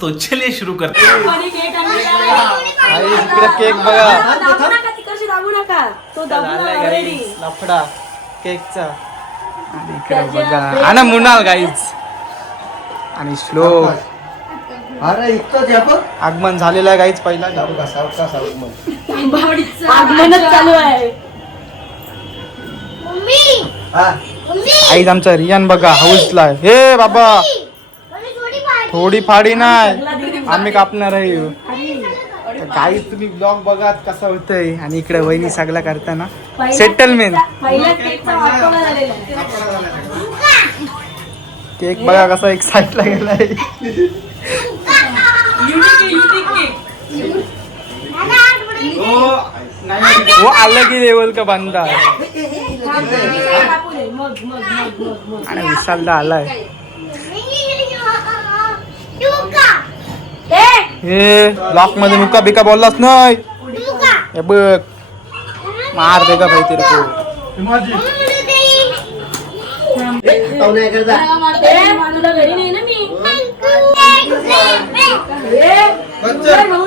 तो चलिए शुरू करते हैं। केक बघा लफडा केकचा आणि इकडे बघा आणि मुनाल गाईज आणि श्लोक अरे इतकंच या पण आगमन झालेलं आहे गाईज पहिला आगमनच चालू आहे. आईज आमचा रियान बघा हाऊसला आहे. हे बाबा थोडी फाडी नाही आम्ही कापणार आहे. काही तुम्ही ब्लॉग बघा कसा होतंय आणि इकडे वहिनी सगळा करताना सेटलमेंट केक बघा कसा एक साईडला गेलाय. वो अलग ही लेवल का बंदा आहे आणि विशालदा आलाय. हे ब्लॉक मध्ये मुका बिका बोललास नाही हे बघ मार दे का भाई तेरे को.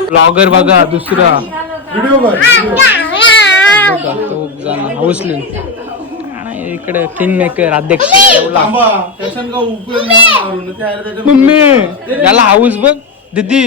ब्लॉगर बघा दुसरा हाऊसली आणि इकडे किंग मेकर अध्यक्ष मम्मी याला हाऊस बघ दीदी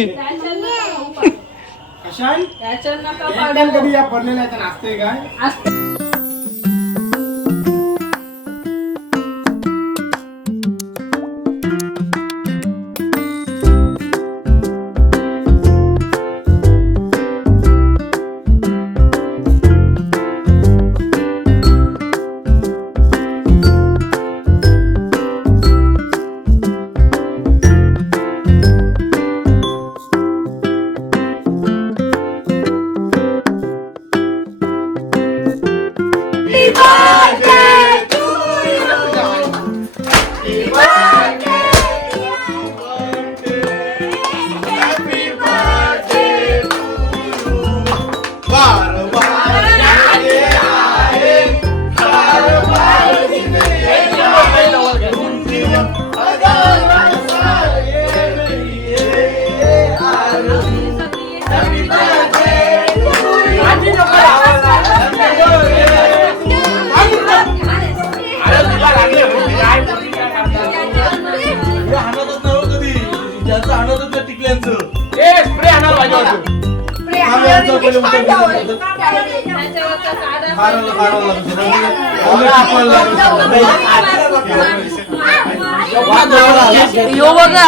यो बघा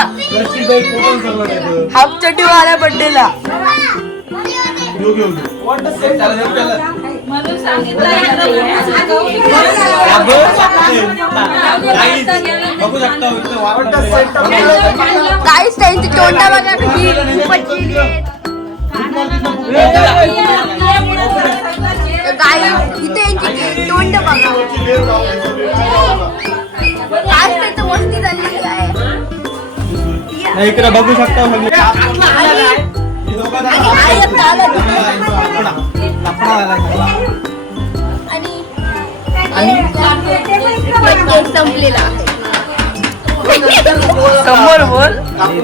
हाफ चटी वाला बड्डेला काहीच त्यांची तोंडा बघा इथे यांची तोंड बघा काय त्याचं मस्ती झालेली आहे. इकडे बघू शकता संपलेला समोर बोल.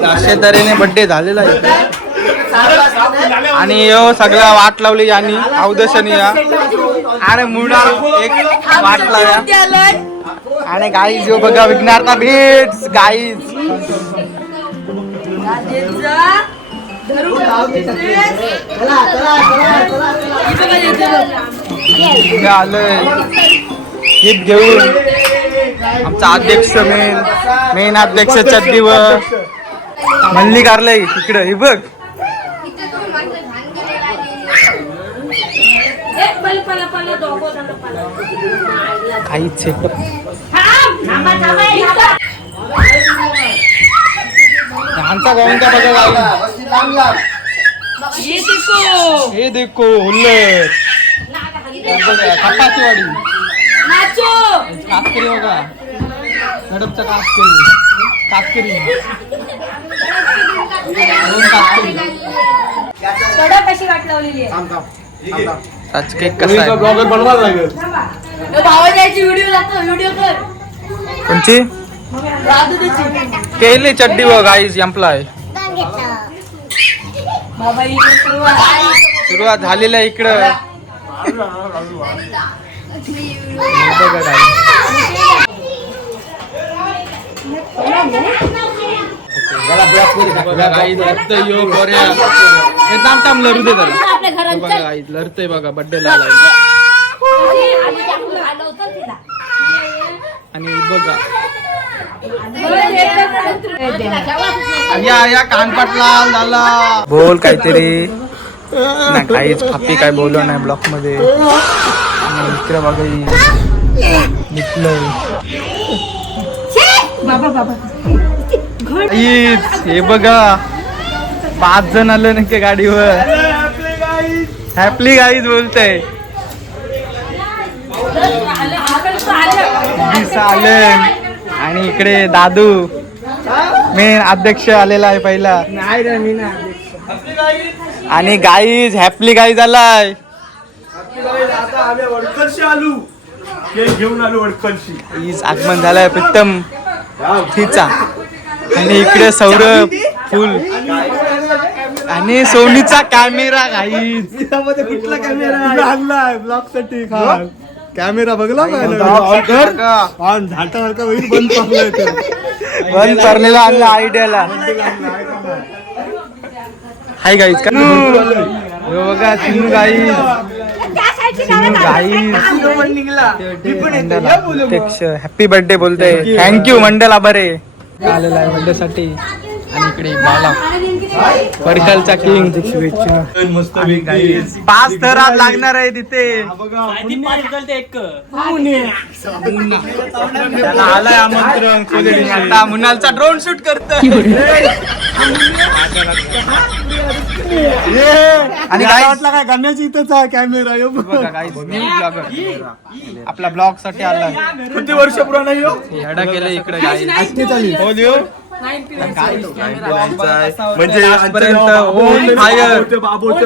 अशा तऱ्हेने बर्थडे झालेला आहे आणि यो सगळा वाट लावली आणि अवदर्शनी आणि मुडा एक वाट लावल्या आणि गाईज यो बघा विघ्नार्था भेट गाईज आलोय गिफ्ट घेऊन आमचा अध्यक्ष मेन अध्यक्ष चड्डीवर म्हणली कारलंय इकडं हे बघ. काहीच सेटअप आमचा गाऊन का बघा हे देखो हुल्लर कपाचीवाडी कातकरी बघा कडपचा कातकरी कशी वाट लावलेली आहे. आज केक कसा आहे ब्लॉगर बनवायला लागेल. भावाची व्हिडिओ कर कोणची केली चड्डी व गाईज एम्प्लॉय बाबा इकडे सुरुवात. सुरुवात झालेली आहे इकडं. बघा guys. बघा guys, लढतंय ह्यो गोऱ्या. हे थांब लढू दे त्याला. आपल्या घरात बघा guys, लढतंय बघा बड्डे ला. आणि बघा या कानपाटला झाला. बोल काहीतरी. नाही काहीच फापी काय बोललो नाही ब्लॉक मध्ये. आणि इकडे बघा निघलंय. हे बघा 5 जण आले नक्की गाडीवर. हॅपली गाईज बोलतय. आलं. आणि इकडे दादू मेन अध्यक्ष आलेला आहे पहिला. आणि गाईज हॅपली गाईज आलाय. आगमन झालाय प्रीतम तिचा. आणि इकडे सौरभ फुल. आणि सोनीचा कॅमेरा गाईज. कुठला कॅमेरा आणलाय ब्लॉक साठी? कॅमेरा बघला झाटासारखा होईल. बंद करलेला आणला आयडियाला. हाय गाईज का बघा सिंधू गाईज. अध्यक्ष हॅपी बर्थडे बोलतोय. थँक्यू मंडळा बरे आलेला आहे बर्थडे साठी. आणि इकडे बाला परकलचा किंग. 5 थरात लागणार आहे तिथे. त्याला आलाय आमंत्रण. आता मुनालचा ड्रोन शूट करतोय. आणि काय वाटलं काय करण्याची इथंच आहे कॅमेरा. आपला ब्लॉग साठी आला. किती वर्ष पुराणा हेडा केलं इकडे म्हणजे आजपर्यंत ओम फायर बाबोचे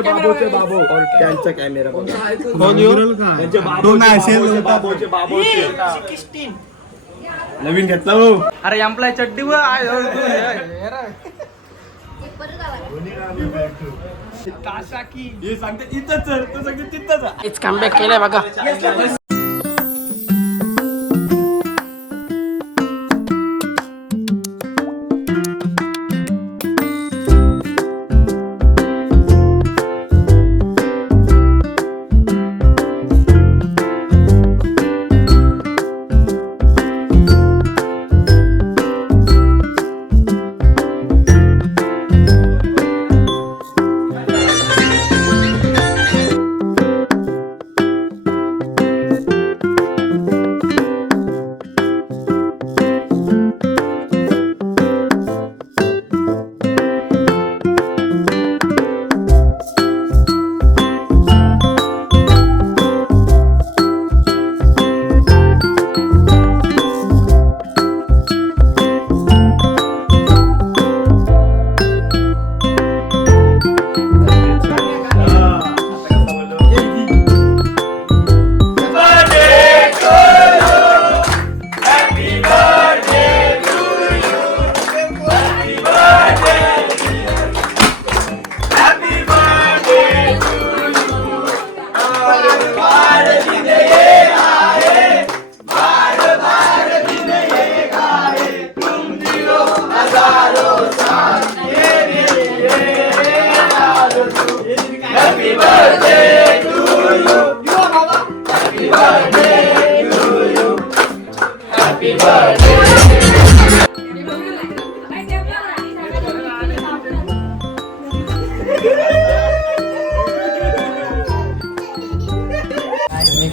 त्यांचा कॅमेरा नवीन घेतला. अरे एम्प्लॉय चड्डी व सांगते इथंच तो सांगते तिथंच. कमबॅक केलाय बघा.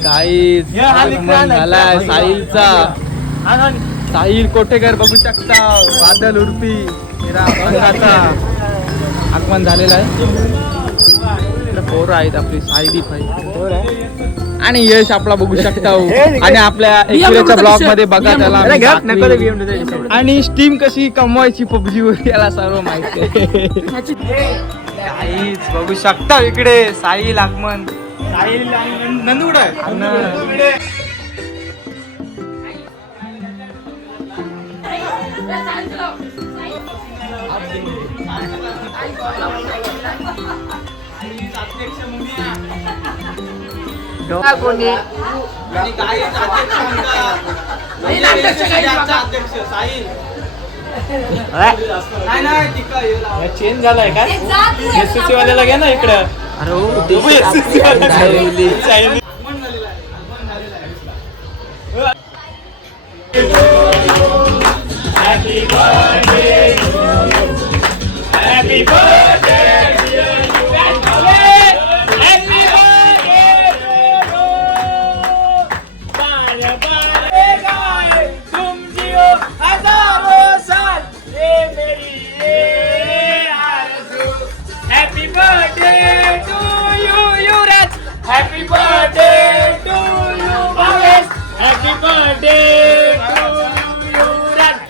काहीच झालाय साहिलचा. साहिल कोटेकर बघू शकता. वादल उर्फी रंगाचा आगमन झालेला आहे. पोरं आहेत आपली सायली भाई आणि यश आपला बघू शकता. आणि आपल्या एकविराच्या ब्लॉग मध्ये बघा त्याला. आणि स्टीम कशी कमवायची पबजी वर याला सर्व माहिती आहे. काहीच बघू शकता इकडे साहिल आगमन. साहिल नंदुड कोणी आणि काही अध्यक्ष अध्यक्ष साहिल नाही तिकडे चेंज झालाय का एसएससी वाल्याला घ्या ना इकडं.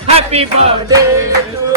Happy birthday to you.